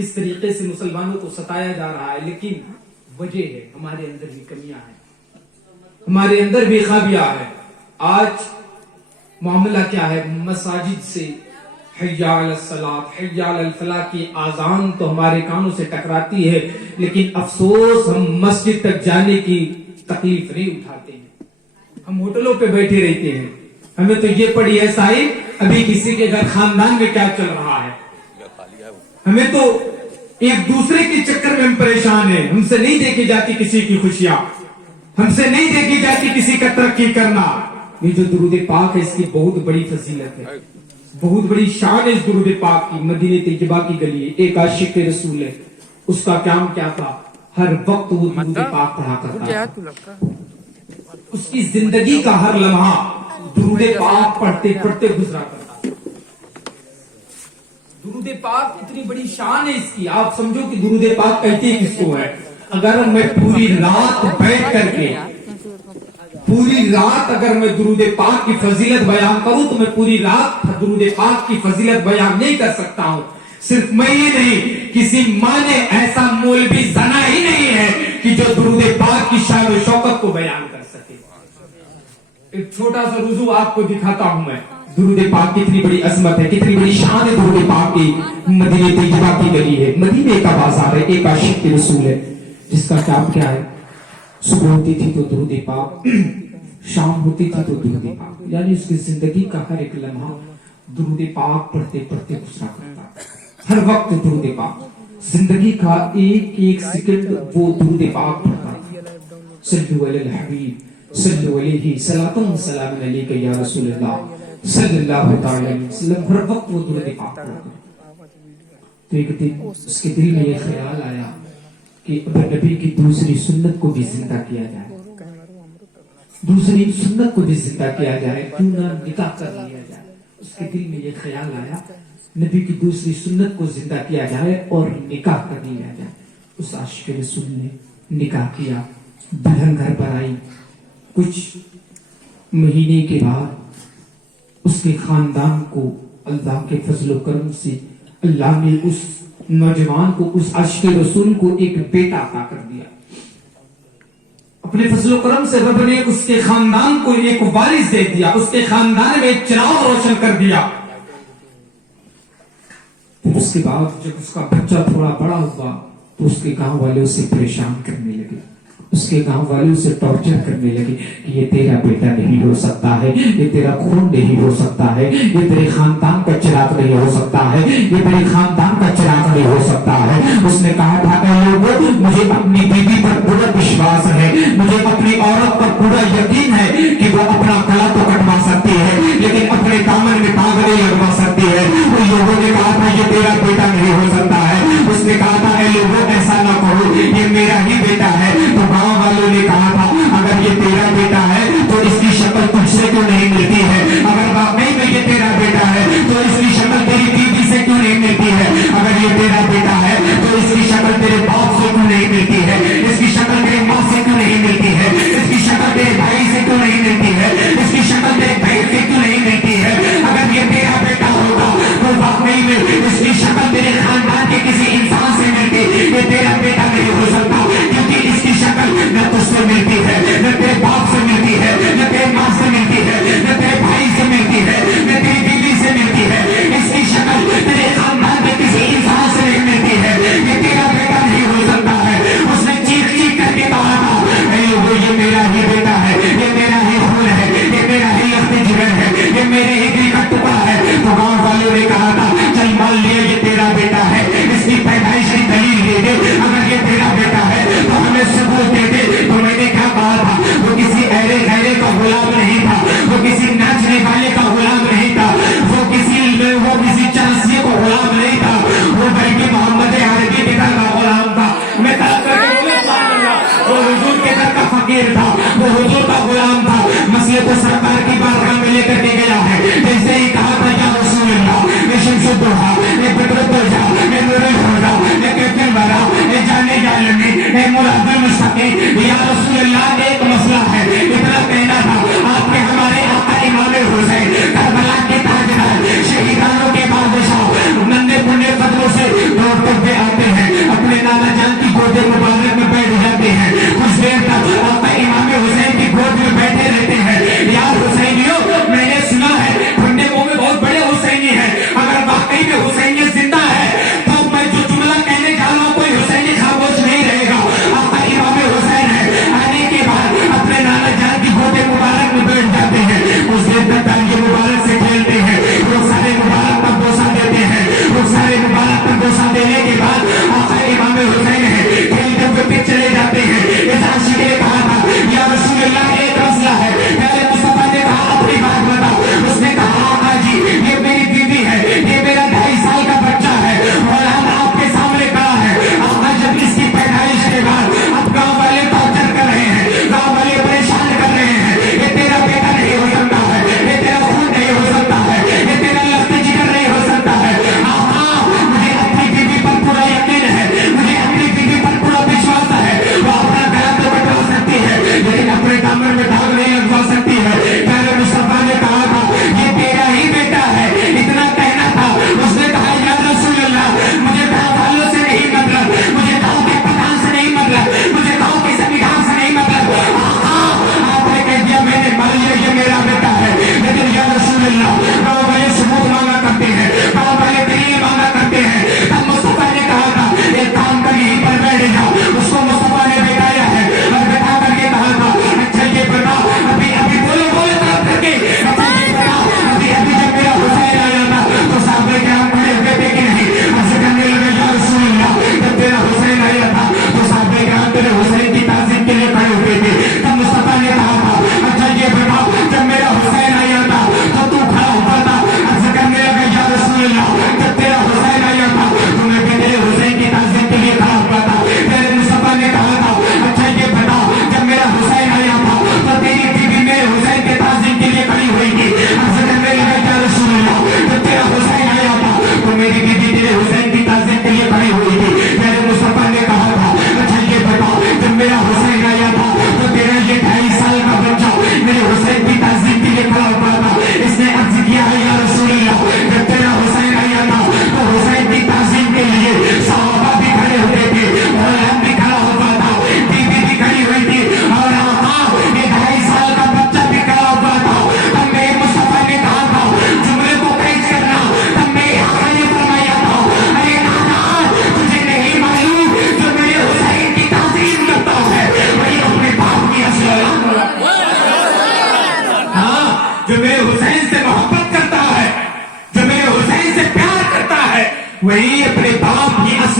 کس طریقے سے مسلمانوں کو ستایا جا رہا ہے، لیکن وجہ ہے ہمارے اندر بھی کمیاں ہیں، ہمارے اندر بھی خابیاں ہیں۔ آج معاملہ کیا ہے؟ مساجد سے حی علی الصلاۃ حی علی الفلاح کی آذان تو ہمارے کانوں سے ٹکراتی ہے، لیکن افسوس ہم مسجد تک جانے کی تکلیف نہیں اٹھاتے ہیں، ہم ہوٹلوں پہ بیٹھے رہتے ہیں۔ ہمیں تو یہ پڑی ہے صاحب ابھی کسی کے گھر خاندان میں کیا چل رہا ہے، ہمیں تو ایک دوسرے کے چکر میں ہم پریشان ہیں، ہم سے نہیں دیکھی جاتی کسی کی خوشیاں، ہم سے نہیں دیکھی جاتی کسی کا ترقی کرنا۔ یہ جو درود پاک ہے اس کی بہت بڑی فضیلت ہے، بہت بڑی شان ہے اس درود پاک کی۔ مدینہ طیبہ کی گلی ہے، ایک عاشق رسول ہے، اس کا کام کیا تھا؟ ہر وقت وہ درود پاک پڑھا کرتا تھا، اس کی زندگی کا ہر لمحہ درود پاک پڑھتے پڑھتے گزرا کرتا تھا۔ درود پاک اتنی بڑی شان ہے اس کی، آپ سمجھو کہ درود پاک کہتے کس کو ہے؟ اگر میں پوری رات بیٹھ کر کے پوری رات اگر میں درود پاک کی فضیلت بیان کروں تو میں پوری رات درود پاک کی فضیلت بیان نہیں کر سکتا ہوں۔ صرف میں ہی نہیں، کسی ماں نے ایسا مولوی زنا ہی نہیں ہے کہ جو درود پاک کی شان و شوکت کو بیان کر سکے۔ ایک چھوٹا سا رجوع آپ کو دکھاتا ہوں میں، درود پاک کتنی بڑی عظمت ہے، کتنی بڑی شان ہے درود پاک کی۔ مدینہ طیبہ کی گلی ہے، مدینے کا بازار ہے، ایک عاشق رسول ہے جس کا کام کیا ہے؟ صبح ہوتی تھی تو درود پاک، شام ہوتی تھی تو درود پاک، یعنی اس کی زندگی کا ہر ایک لمحہ درود پاک پڑھتے پڑھتے گزرا کرتا، ہر وقت درود پاک، زندگی کا ایک ایک سیکنڈ وہ درود پاک پڑھتا۔ صلو علی الحبیب صلو علیہ صلاۃ و سلام علیک یا رسول اللہ صلی اللہ تعالی علیہ وسلم، ہر وقت وہ درود پاک پڑھتا۔ تو ایک دن اس کے دل میں یہ خیال آیا کہ اگر نبی کی دوسری سنت کو بھی زندہ کیا جائے، دوسری سنت کو بھی زندہ کیا جائے، کیوں نہ نکاح کر لیا جائے۔ اس کے دل میں یہ خیال آیا نبی کی دوسری سنت کو زندہ کیا جائے اور نکاح کر لیا جائے۔ اس عاشق رسول نے نکاح کیا، دلہن گھر پر آئی، کچھ مہینے کے بعد اس کے خاندان کو اللہ کے فضل و کرم سے اللہ نے اس نوجوان کو، اس عاشق رسول کو ایک بیٹا عطا کر دیا۔ اپنے فضل و کرم سے رب نے اس کے خاندان کو ایک وارث دے دیا، اس کے خاندان میں ایک چراغ روشن کر دیا۔ پھر اس کے بعد جب اس کا بچہ تھوڑا بڑا ہوا تو اس کے گاؤں والے اسے پریشان کرنے لگے، اس کے گاؤں والے اسے ٹارچر کرنے لگے کہ یہ تیرا بیٹا نہیں ہو سکتا ہے، یہ تیرا خون نہیں ہو سکتا ہے، یہ تیرے خاندان کا چراغ نہیں ہو سکتا ہے، یہ تیرے خاندان کا چراغ نہیں ہو سکتا ہے۔ اس نے کہا تھا کہ لوگوں، مجھے اپنی بیوی پر پورا وشواس ہے، مجھے اپنی عورت پر پورا یقین ہے کہ وہ اپنا گلا تو کٹوا سکتی ہے لیکن اپنے دامن میں داغ نہیں لگوا سکتی ہے۔ ان لوگوں نے کہا تھا یہ تیرا بیٹا نہیں ہو سکتا ہے۔ اس نے کہا تھا اے لوگوں ایسا نہ کہو، یہ میرا ہی بیٹا ہے۔ تو گاؤں والوں نے کہا تھا اگر یہ تیرا بیٹا ہے تو اس کی شکل تجھ سے کیوں نہیں ملتی ہے؟ اگر واقعی میں یہ تیرا بیٹا ہے تو اس کی شکل تیری بیوی سے کیوں نہیں ملتی ہے؟ اگر یہ تیرا بیٹا ہے تو اس کی شکل تیرے باپ سے کیوں نہیں ملتی ہے؟ اس کی شکل تیرے ماں سے کیوں نہیں ملتی ہے؟ اس کی شکل تیرے بھائی سے کیوں نہیں ملتی ہے؟ اس کی شکل تیرے بھائی سے کیوں نہیں ملتی ہے؟ اگر یہ تیرا بیٹا ہوگا تو واقعی میں اس کی شکل تیرے خاندان کے کسی انسان سے ملتی، یہ تیرا بیٹا نہیں ہو سکتا کیونکہ اس کی شکل نہ تجھ سے ملتی ہے، نہ تیرے باپ سے ملتی ہے، نہ تیرے ماں سے ملتی ہے، نہ تیرے بھائی سے ملتی ہے، نہ تیری بیوی سے ملتی ہے۔ اس کی شکل تیرے خاندان کے کسی انسان سے نہیں ملتی